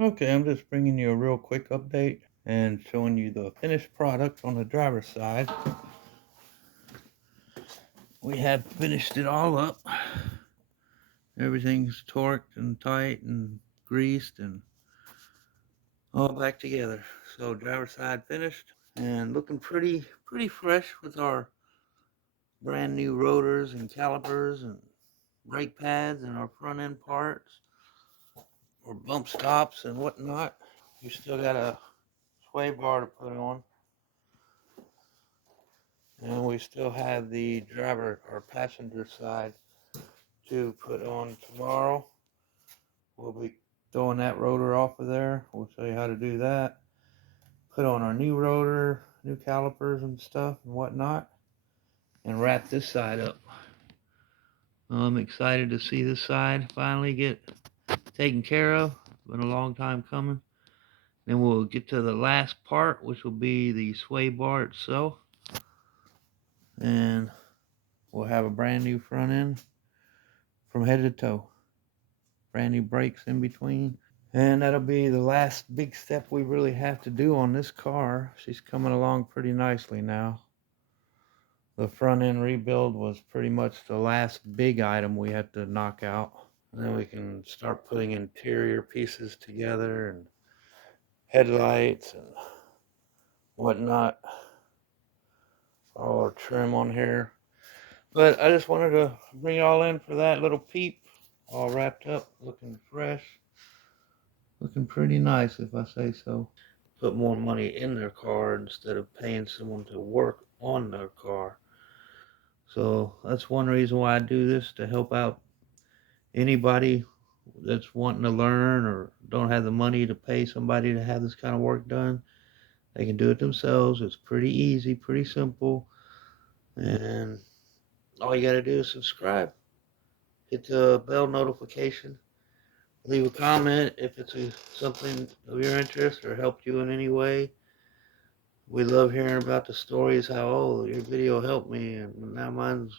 Okay, I'm just bringing you a real quick update and showing you the finished product on the driver's side. We have finished it all up. Everything's torqued and tight and greased and all back together. So driver's side finished and looking pretty fresh with our brand new rotors and calipers and brake pads and our front end parts or bump stops and whatnot. We still got a sway bar to put on. And we still have the driver or passenger side to put on tomorrow. We'll be throwing that rotor off of there. We'll show you how to do that. Put on our new rotor, new calipers and stuff and whatnot, and wrap this side up. I'm excited to see this side finally get taken care of. Been a long time coming. Then we'll get to the last part, which will be the sway bar itself. And we'll have a brand new front end from head to toe. Brand new brakes in between. And that'll be the last big step we really have to do on this car. She's coming along pretty nicely now. The front end rebuild was pretty much the last big item we had to knock out. And then we can start putting interior pieces together and headlights and whatnot. All our trim on here. But I just wanted to bring it all in for that little peep. All wrapped up, looking fresh. Looking pretty nice, if I say so. Put more money in their car instead of paying someone to work on their car. So that's one reason why I do this, to help out anybody that's wanting to learn or don't have the money to pay somebody to have this kind of work done. They can do it themselves. It's pretty easy, pretty simple, and all you got to do is subscribe, hit the bell notification, leave a comment if it's something of your interest or helped you in any way. We love hearing about the stories, how, oh, your video helped me, and now mine's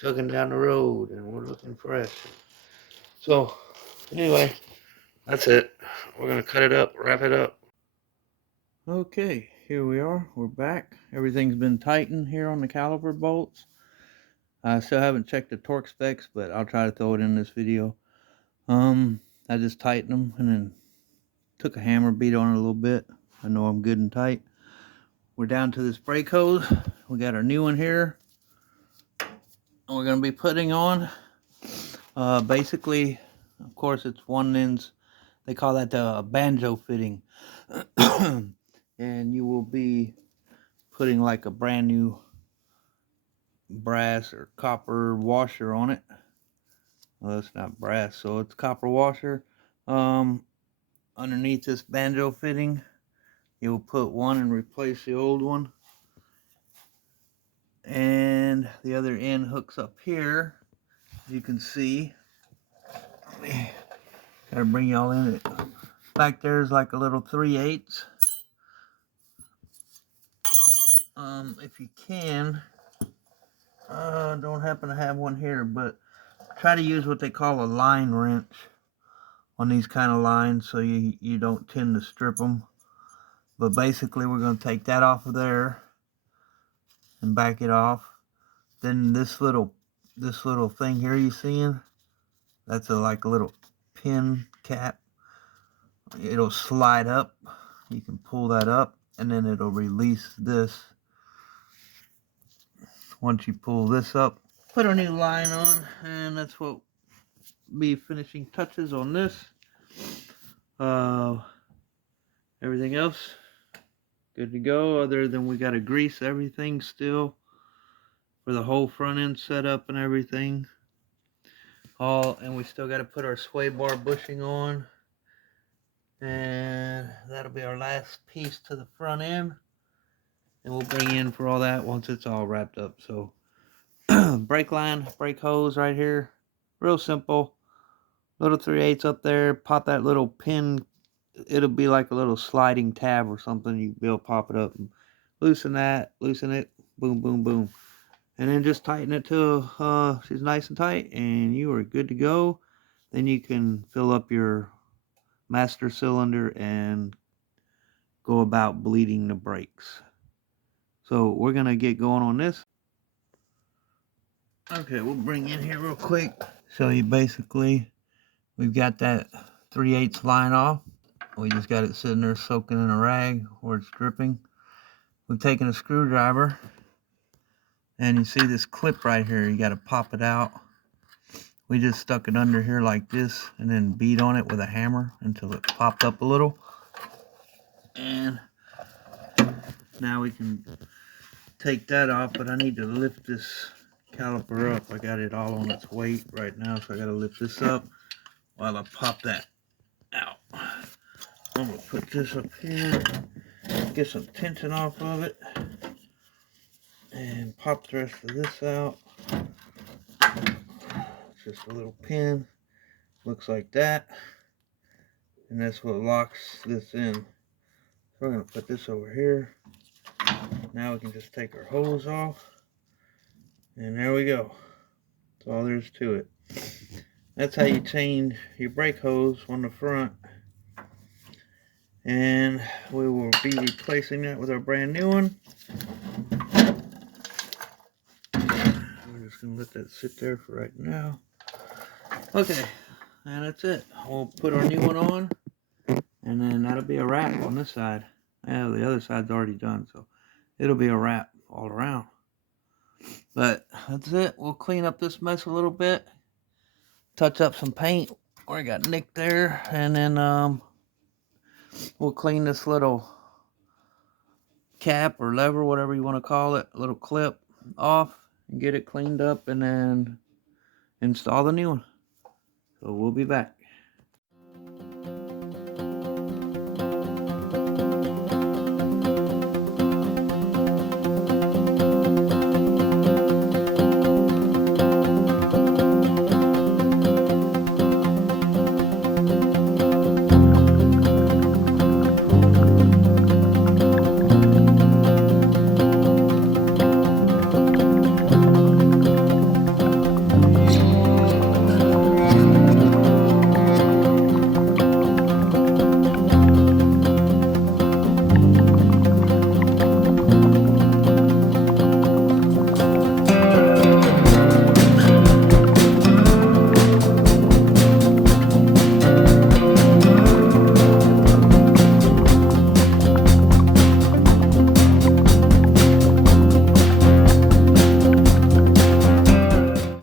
chugging down the road, and we're looking fresh. So, anyway, that's it. We're going to cut it up, wrap it up. Okay, here we are. We're back. Everything's been tightened here on the caliper bolts. I still haven't checked the torque specs, but I'll try to throw it in this video. I just tightened them and then took a hammer, beat on it a little bit. I know I'm good and tight. We're down to this brake hose. We got our new one here. And we're going to be putting on, basically, of course, it's one ends, they call that the banjo fitting. And you will be putting like a brand new brass or copper washer on it. Well, it's not brass, so it's copper washer. Underneath this banjo fitting, you'll put one and replace the old one. And the other end hooks up here, as you can see. Gotta bring y'all in it. Back there's like a little 3/8. If you can, don't happen to have one here, but try to use what they call a line wrench on these kind of lines so you don't tend to strip them. But basically we're going to take that off of there and back it off. Then this little thing here you seeing, that's like a little pin cap. It'll slide up. You can pull that up and then it'll release this. Once you pull this up, put a new line on, and that's what be finishing touches on this. Everything else good to go, other than we got to grease everything still for the whole front end setup and everything. And we still got to put our sway bar bushing on, and that'll be our last piece to the front end, and we'll bring in for all that once it's all wrapped up. So brake line, brake hose right here, real simple. Little 3/8 up there, pop that little pin. It'll be like a little sliding tab or something. You will pop it up and loosen that, loosen it, boom, boom, boom. And then just tighten it till she's nice and tight, and you are good to go. Then you can fill up your master cylinder and go about bleeding the brakes. So we're going to get going on this. Okay, we'll bring in here real quick. So you basically, we've got that 3/8 line off. We just got it sitting there soaking in a rag where it's dripping. We've taken a screwdriver, and you see this clip right here, you got to pop it out. We just stuck it under here like this and then beat on it with a hammer until it popped up a little. And now we can take that off, but I need to lift this caliper up. I got it all on its weight right now, so I got to lift this up while I pop that out. I'm going to put this up here, get some tension off of it, and pop the rest of this out. Just a little pin, looks like that, and that's what locks this in. So we're going to put this over here. Now we can just take our hose off, and there we go. That's all there is to it. That's how you change your brake hose on the front. And we will be replacing that with our brand new one. We're just going to let that sit there for right now. Okay, and that's it. We'll put our new one on, and then that'll be a wrap on this side. Yeah, the other side's already done, so it'll be a wrap all around. But that's it. We'll clean up this mess a little bit, touch up some paint where I got nicked there, and then we'll clean this little cap or lever, whatever you want to call it, little clip off, and get it cleaned up, and then install the new one. So we'll be back.